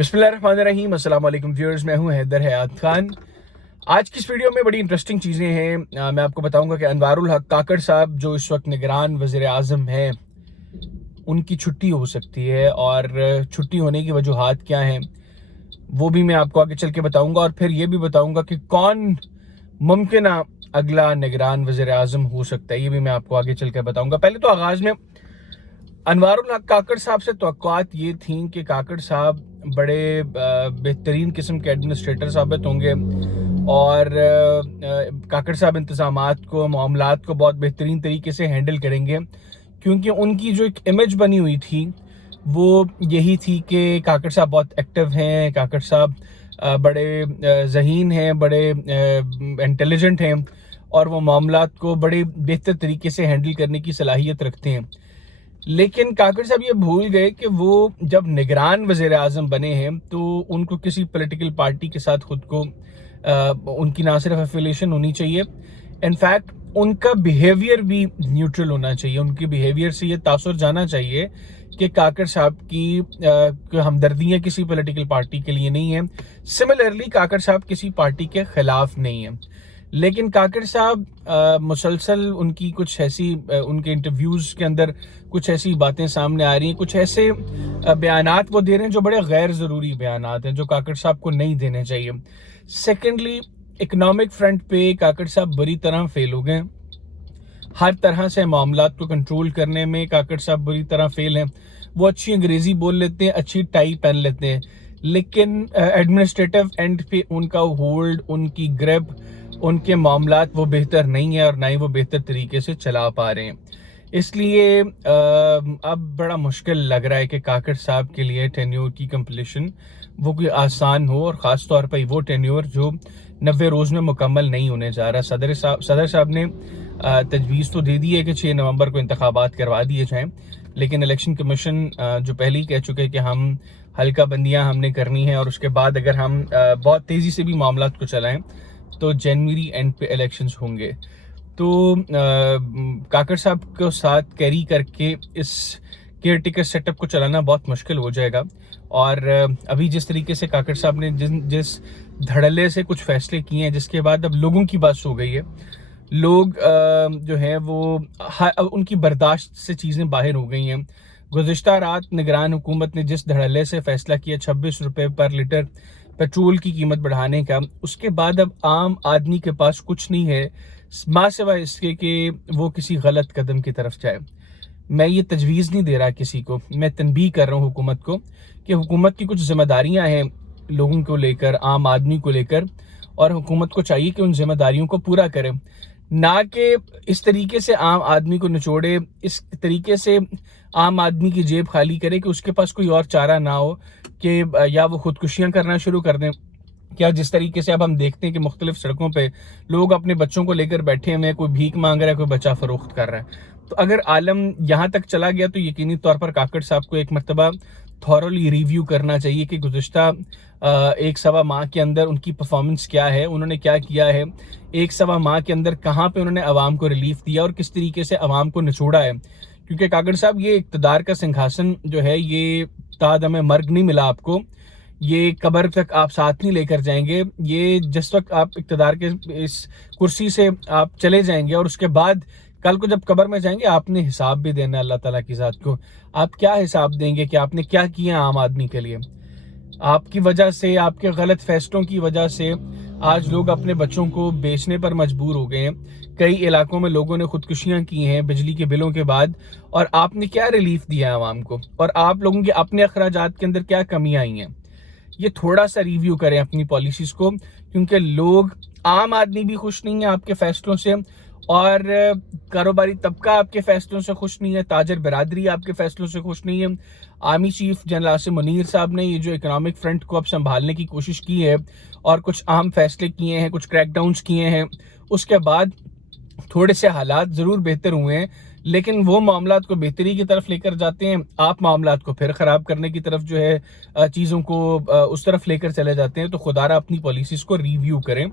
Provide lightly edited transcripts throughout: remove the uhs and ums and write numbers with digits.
बिस्मिल्लाहिर्रहमानिर्रहीम। अस्सलाम वालेकुम व्यूअर्स, मैं हूं हैदर हयात खान। आज की इस वीडियो में बड़ी इंटरेस्टिंग चीज़ें हैं। मैं आपको बताऊंगा कि अनवारुल हक काकड़ साहब जो इस वक्त निगरान वज़ीर आज़म हैं, उनकी छुट्टी हो सकती है, और छुट्टी होने की वजूहात क्या हैं वो भी मैं आपको आगे चल के बताऊंगा। और फिर ये भी बताऊंगा कि कौन मुमकिन अगला निगरान वज़ीर आज़म हो सकता है, ये भी मैं आपको आगे चल के बताऊंगा। पहले तो आगाज़ में अनवारुल हक काकड़ साहब से तवक्कुआत ये थी कि काकड़ साहब बड़े बेहतरीन किस्म के एडमिनिस्ट्रेटर साबित होंगे, और काकड़ साहब इंतज़ामात को, मामलात को बहुत बेहतरीन तरीके से हैंडल करेंगे, क्योंकि उनकी जो एक इमेज बनी हुई थी वो यही थी कि काकड़ साहब बहुत एक्टिव हैं, काकड़ साहब बड़े ज़हीन हैं, बड़े इंटेलिजेंट हैं, और वो मामलात को बड़े बेहतर तरीके से हैंडल करने की सलाहियत रखते हैं। लेकिन काकड़ साहब ये भूल गए कि वो जब निगरान वज़ीर आज़म बने हैं तो उनको किसी पॉलिटिकल पार्टी के साथ खुद को उनकी ना सिर्फ एफिलिएशन होनी चाहिए, इनफैक्ट उनका बिहेवियर भी न्यूट्रल होना चाहिए। उनके बिहेवियर से ये तासुर जाना चाहिए कि काकड़ साहब की हमदर्दियाँ किसी पॉलिटिकल पार्टी के लिए नहीं है। सिमिलरली काकड़ साहब किसी पार्टी के खिलाफ नहीं है। लेकिन काकड़ साहब मुसलसल उनकी कुछ ऐसी उनके इंटरव्यूज़ के अंदर कुछ ऐसी बातें सामने आ रही हैं, कुछ ऐसे बयानात वो दे रहे हैं जो बड़े गैर ज़रूरी बयानात हैं, जो काकड़ साहब को नहीं देने चाहिए। सेकेंडली, इकनॉमिक फ्रंट पे काकड़ साहब बुरी तरह फेल हो गए। हर तरह से मामलात को कंट्रोल करने में काकड़ साहब बुरी तरह फेल हैं। वो अच्छी अंग्रेज़ी बोल लेते हैं, अच्छी टाई पहन लेते हैं, लेकिन एडमिनिस्ट्रेटिव एंड पे उनका होल्ड, उनकी ग्रिप, उनके मामलात वो बेहतर नहीं है, और ना ही वो बेहतर तरीके से चला पा रहे हैं। इसलिए अब बड़ा मुश्किल लग रहा है कि काकड़ साहब के लिए टेन्योर की कंप्लीशन वो कोई आसान हो, और ख़ास तौर पर वो टेन्योर जो 90 रोज़ में मुकम्मल नहीं होने जा रहा। सदर साहब ने तजवीज़ तो दे दी है कि 6 नवंबर को इंतखाबात करवा दिए जाएँ, लेकिन इलेक्शन कमीशन जो पहले ही कह चुके हैं कि हम हल्का बंदियाँ हमने करनी है, और उसके बाद अगर हम बहुत तेज़ी से भी मामलात को चलाएँ तो जनवरी एंड पे इलेक्शंस होंगे। तो काकड़ साहब को साथ कैरी करके इस केयर टेकर सेटअप को चलाना बहुत मुश्किल हो जाएगा। और अभी जिस तरीके से काकड़ साहब ने जिस धड़ल्ले से कुछ फैसले किए हैं, जिसके बाद अब लोगों की बात हो गई है, लोग जो हैं वो उनकी बर्दाश्त से चीज़ें बाहर हो गई हैं। गुज़िश्ता रात निगरान हुकूमत ने जिस धड़ल्ले से फैसला किया 26 रुपये पर लीटर पेट्रोल की कीमत बढ़ाने का, उसके बाद अब आम आदमी के पास कुछ नहीं है माँ सिवाय इसके कि वो किसी गलत कदम की तरफ जाए। मैं ये तजवीज़ नहीं दे रहा किसी को, मैं तनबीह कर रहा हूँ हुकूमत को कि हुकूमत की कुछ जिम्मेदारियाँ हैं लोगों को लेकर, आम आदमी को लेकर, और हुकूमत को चाहिए कि उन जिम्मेदारियों को पूरा करे, ना कि इस तरीके से आम आदमी को निचोड़े, इस तरीके से आम आदमी की जेब खाली करे कि उसके पास कोई और चारा ना हो कि या वो खुदकुशियाँ करना शुरू कर दें। क्या जिस तरीके से अब हम देखते हैं कि मुख्तलिफ सड़कों पे लोग अपने बच्चों को लेकर बैठे हुए हैं, कोई भीख मांग रहा है, कोई बच्चा फरोख्त कर रहा है। तो अगर आलम यहाँ तक चला गया तो यकीनी तौर पर काकड़ साहब को एक मरतबा थॉरली रिव्यू करना चाहिए कि गुज़िश्ता 1 सवा माह के अंदर उनकी परफॉर्मेंस क्या है, उन्होंने क्या किया है, 1 सवा माह के अंदर कहाँ पे उन्होंने आवाम को रिलीफ दिया और किस तरीके से आवाम को निचोड़ा है। क्योंकि काकड़ साहब, ये इक़्तिदार का सिंहासन जो है ये तादमे मर्ग नहीं मिला आपको, ये कब्र तक आप साथ नहीं लेकर जाएंगे। ये जिस वक्त आप इक़्तिदार के इस कुर्सी से आप चले जाएंगे, और उसके बाद कल को जब कब्र में जाएंगे आपने हिसाब भी देना अल्लाह ताला की ज़ात को। आप क्या हिसाब देंगे कि आपने क्या किया आम आदमी के लिए? आपकी वजह से, आपके गलत फैसलों की वजह से आज लोग अपने बच्चों को बेचने पर मजबूर हो गए हैं। कई इलाकों में लोगों ने खुदकुशियां की हैं बिजली के बिलों के बाद, और आपने क्या रिलीफ दिया आवाम को, और आप लोगों के अपने अखराजात के अंदर क्या कमियां आई हैं। ये थोड़ा सा रिव्यू करें अपनी पॉलिसीज़ को, क्योंकि लोग, आम आदमी भी खुश नहीं है आपके फैसलों से, और कारोबारी तबका आपके फैसलों से खुश नहीं है, ताजर बिरादरी आपके फैसलों से खुश नहीं है। Army chief general Asim Munir साहब ने ये जो इकोनॉमिक फ्रंट को अब संभालने की कोशिश की है और कुछ अहम फैसले किए हैं, कुछ क्रैकडाउन्स किए हैं, उसके बाद थोड़े से हालात ज़रूर बेहतर हुए हैं, लेकिन वो मामलात को बेहतरी की तरफ लेकर जाते हैं, आप मामलात को फिर ख़राब करने की तरफ जो है चीज़ों को उस तरफ लेकर चले जाते हैं। तो खुदारा अपनी पॉलिसीज़ को रिव्यू करें,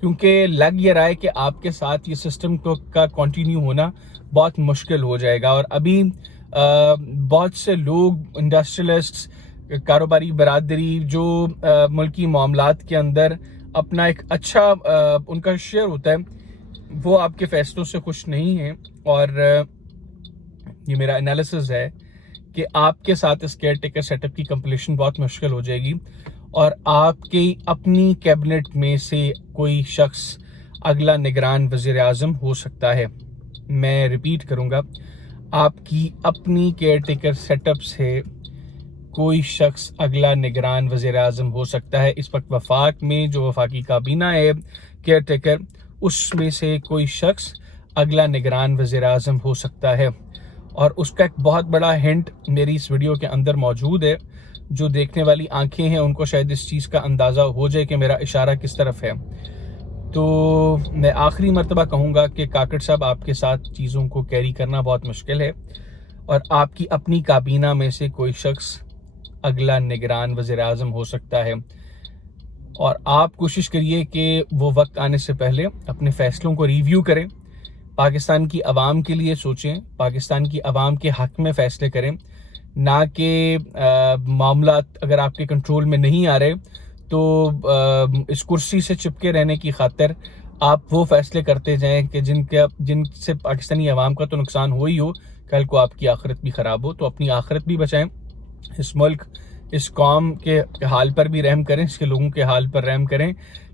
क्योंकि लग ये रहा है कि आपके साथ ये सिस्टम का कंटिन्यू होना बहुत मुश्किल हो जाएगा। और अभी बहुत से लोग, इंडस्ट्रियलिस्ट्स, کاروباری برادری جو ملکی معاملات کے اندر اپنا ایک اچھا ان کا شیئر ہوتا ہے، وہ آپ کے فیصلوں سے خوش نہیں ہیں. اور یہ میرا انالیسز ہے کہ آپ کے ساتھ اس کیئر ٹیکر سیٹ اپ کی کمپلیشن بہت مشکل ہو جائے گی، اور آپ کی اپنی کیبنٹ میں سے کوئی شخص اگلا نگران وزیر اعظم ہو سکتا ہے. میں ریپیٹ کروں گا، آپ کی اپنی کیئر ٹیکر سیٹ اپ سے کوئی شخص اگلا نگران وزیر اعظم ہو سکتا ہے. اس وقت وفاق میں جو وفاقی کابینہ ہے کیئر ٹیکر، اس میں سے کوئی شخص اگلا نگران وزیر اعظم ہو سکتا ہے. اور اس کا ایک بہت بڑا ہنٹ میری اس ویڈیو کے اندر موجود ہے. جو دیکھنے والی آنکھیں ہیں ان کو شاید اس چیز کا اندازہ ہو جائے کہ میرا اشارہ کس طرف ہے. تو میں آخری مرتبہ کہوں گا کہ کاکڑ صاحب، آپ کے ساتھ چیزوں کو کیری کرنا بہت مشکل ہے، اور آپ کی اپنی کابینہ میں سے کوئی شخص اگلا نگران وزیر اعظم ہو سکتا ہے. اور آپ کوشش کریے کہ وہ وقت آنے سے پہلے اپنے فیصلوں کو ریویو کریں، پاکستان کی عوام کے لیے سوچیں، پاکستان کی عوام کے حق میں فیصلے کریں، نہ کہ معاملات اگر آپ کے کنٹرول میں نہیں آ رہے تو اس کرسی سے چپکے رہنے کی خاطر آپ وہ فیصلے کرتے جائیں کہ جن سے پاکستانی عوام کا تو نقصان ہو ہی ہو، کل کو آپ کی آخرت بھی خراب ہو. تو اپنی آخرت بھی بچائیں، اس ملک، اس قوم کے حال پر بھی رحم کریں، اس کے لوگوں کے حال پر رحم کریں.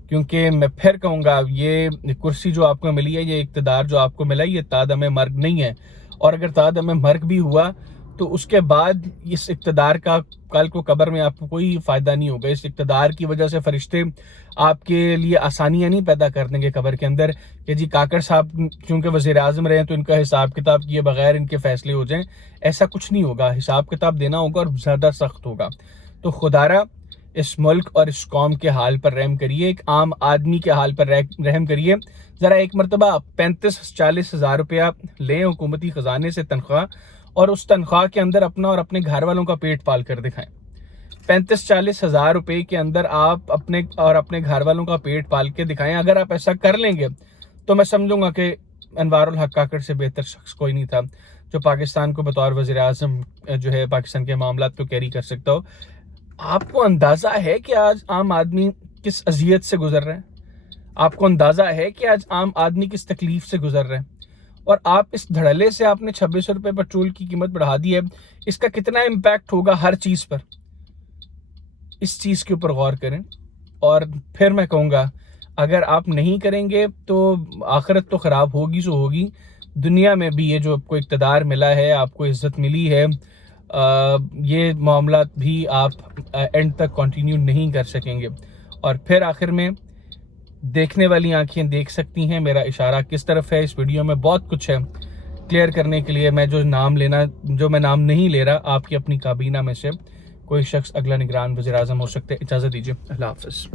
کیونکہ میں پھر کہوں گا، یہ کرسی جو آپ کو ملی ہے، یہ اقتدار جو آپ کو ملا ہے، یہ تادم مرگ نہیں ہے. اور اگر تادم مرگ بھی ہوا تو اس کے بعد اس اقتدار کا کل کو قبر میں آپ کو کوئی فائدہ نہیں ہوگا. اس اقتدار کی وجہ سے فرشتے آپ کے لیے آسانیاں نہیں پیدا کر دیں گے قبر کے اندر کہ جی کاکڑ صاحب چونکہ وزیر اعظم رہے ہیں تو ان کا حساب کتاب کیے بغیر ان کے فیصلے ہو جائیں. ایسا کچھ نہیں ہوگا، حساب کتاب دینا ہوگا اور زیادہ سخت ہوگا. تو خدارا اس ملک اور اس قوم کے حال پر رحم کریے، ایک عام آدمی کے حال پر رحم کریے. ذرا ایک مرتبہ 35-40 ہزار روپیہ لیں حکومتی خزانے سے تنخواہ، اور اس تنخواہ کے اندر اپنا اور اپنے گھر والوں کا پیٹ پال کر دکھائیں. 35-40 ہزار روپے کے اندر آپ اپنے اور اپنے گھر والوں کا پیٹ پال کے دکھائیں. اگر آپ ایسا کر لیں گے تو میں سمجھوں گا کہ انوار الحق کاکڑ سے بہتر شخص کوئی نہیں تھا جو پاکستان کو بطور وزیر اعظم جو ہے پاکستان کے معاملات کو کیری کر سکتا ہو. آپ کو اندازہ ہے کہ آج عام آدمی کس اذیت سے گزر رہے ہیں؟ آپ کو اندازہ ہے کہ آج عام آدمی کس تکلیف سے گزر رہے ہیں؟ اور آپ اس دھڑلے سے آپ نے 26 روپے پیٹرول کی قیمت بڑھا دی ہے، اس کا کتنا امپیکٹ ہوگا ہر چیز پر؟ اس چیز کے اوپر غور کریں. اور پھر میں کہوں گا، اگر آپ نہیں کریں گے تو آخرت تو خراب ہوگی سو ہوگی، دنیا میں بھی یہ جو آپ کو اقتدار ملا ہے، آپ کو عزت ملی ہے، یہ معاملات بھی آپ اینڈ تک کنٹینیو نہیں کر سکیں گے. اور پھر آخر میں دیکھنے والی آنکھیں دیکھ سکتی ہیں میرا اشارہ کس طرف ہے. اس ویڈیو میں بہت کچھ ہے کلیئر کرنے کے لیے. میں جو نام نہیں لے رہا، آپ کی اپنی کابینہ میں سے کوئی شخص اگلا نگران وزیر اعظم ہو سکتے. اجازت دیجیے، اللہ حافظ.